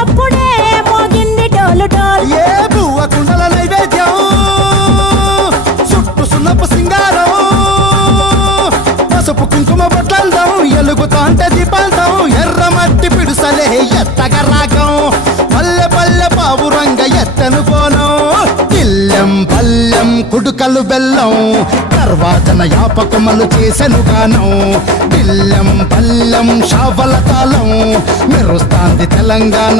అప్పుడే మోగింది డోలు డోల్. ఏ బువ్వ కుండల నైవేద్యం చుట్టు సున్నపు సింగారం పసుపు కుంకుమ బొట్లందం ఎలుగుతాంటే దీపాంతం ఎర్ర మట్టి పిడుసలే ఎత్తగ రాగం పల్లె పల్లె పావురంగ ఎత్తను కోనం ఇల్లెం పల్లెం కుడుకలు బెల్లం తర్వాతన యాపకమలు చేసెను గానం ఇల్లెం పల్లెం షావల తాళం మెరుస్తాంది తెలంగాణ